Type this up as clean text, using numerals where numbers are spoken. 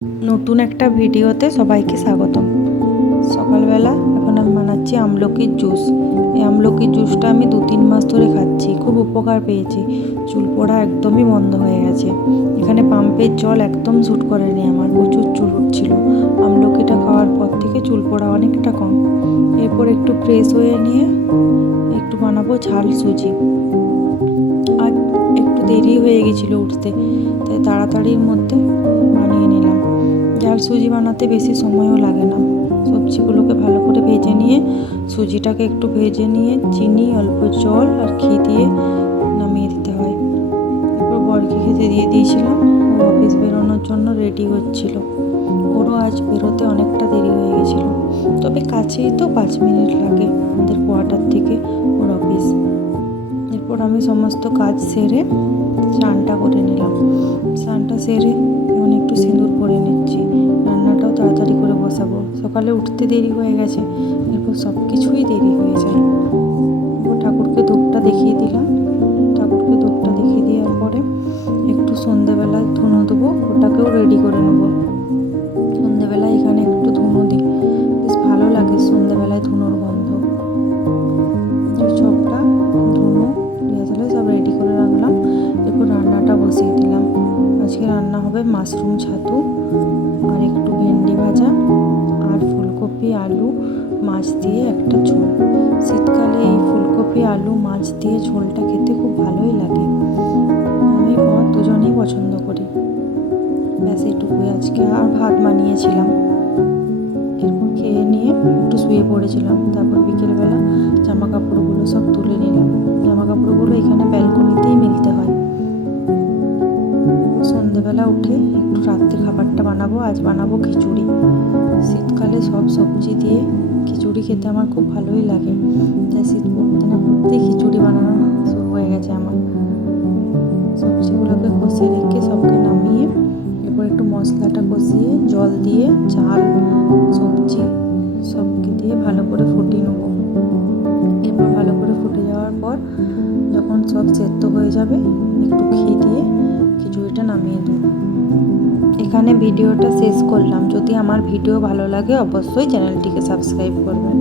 নতুন একটা ভিডিওতে সবাইকে স্বাগতম। সকালবেলা এখন আমি বানাচ্ছি আমলকির জুস। এই আমলকির জুসটা আমি 2-3 মাস ধরে খাচ্ছি, খুব উপকার পেয়েছি। চুল পড়া একদমই বন্ধ হয়ে গেছে। এখানে পাম্পের জল একদম শ্যুট করেনি, আমার প্রচুর চুল উঠছিল। আমলকিটা খাওয়ার পর থেকে চুল পড়া অনেকটা কম। এরপর একটু ফ্রেশ হয়ে নিয়ে একটু বানাবো ঝাল সুজি। আর একটু দেরি হয়ে গেছিলো উঠতে, তাই তাড়াতাড়ির মধ্যে বানিয়ে নিলাম। ঝাল সুজি বানাতে বেশি সময়ও লাগে না। সবজিগুলোকে ভালো করে ভেজে নিয়ে, সুজিটাকে একটু ভেজে নিয়ে চিনি, অল্প জল আর ঘি দিয়ে নামিয়ে দিতে হয়। এরপর বরকে খেতে দিয়ে দিয়েছিলাম। ও অফিস বেরোনোর জন্য রেডি হচ্ছিল। ওরও আজ বেরোতে অনেকটা দেরি হয়ে গেছিলো, তবে কাছেই তো 5 মিনিট লাগে আমাদের কোয়ার্টার থেকে ওর অফিস। এরপর আমি সমস্ত কাজ সেরে স্নানটা করে নিলাম। স্নানটা সেরে এখন একটু সিঁদুর পরে নিচ্ছি। রান্নাটাও তাড়াতাড়ি করে বসাবো, সকালে উঠতে দেরি হয়ে গেছে, এরপর সব কিছুই দেরি হয়ে যায়। এরপর ঠাকুরকে ধূপটা দেখিয়ে দিলাম। ঠাকুরকে ধূপটা দেখিয়ে দেওয়ার পরে একটু সন্ধ্যেবেলায় ধুনো দেবো, ওটাকেও রেডি করে নেবো। সন্ধ্যেবেলায় এখানে একটু ধুনো দিই, বেশ ভালো লাগে সন্ধ্যেবেলায় ধুনোর গন্ধ। সবটা ধুনো দেওয়া চলে সব রেডি করে রাখলাম। এরপর রান্নাটা বসিয়ে দিলাম। আজকে রান্না হবে মাশরুম ছাতু আর একটু ভেন্ডি ভাজা আর ফুলকপি আলু মাছ দিয়ে একটা ঝোল। শীতকালে এই ফুলকপি আলু মাছ দিয়ে ঝোলটা খেতে খুব ভালোই লাগে। আমি বর দুজনেই পছন্দ করি। ব্যাস এইটুকুই আজকে। আর ভাত বানিয়েছিলাম। এরপর খেয়ে নিয়ে একটু শুয়ে পড়েছিলাম। তারপর বিকেলবেলা জামা কাপড়গুলো সব তুলে নিলাম। জামা কাপড়গুলো এখানে ব্যালকনিতেই মেলতে হয়। সন্ধেবেলা উঠে একটু রাত্রি খাবারটা বানাবো। আজ বানাবো খিচুড়ি। শীতকালে সব সবজি দিয়ে খিচুড়ি খেতে আমার খুব ভালোই লাগে, তাই শীত পড়তে না পড়তেই খিচুড়ি বানানো শুরু হয়ে গেছে আমার। সবজিগুলোকে কষিয়ে রেখে সবকে নামিয়ে এরপর একটু মশলাটা কষিয়ে জল দিয়ে চাল সবজি সবকে দিয়ে ভালো করে ফুটিয়ে নেবো। এরপর ভালো করে ফুটে যাওয়ার পর যখন সব সেদ্ধ হয়ে যাবে একটু ঘি দিয়ে খিচুড়িটা নামিয়ে দেবো। এখানে ভিডিওটা শেষ করলাম। যদি আমার ভিডিও ভালো লাগে অবশ্যই চ্যানেলটিকে সাবস্ক্রাইব করবেন।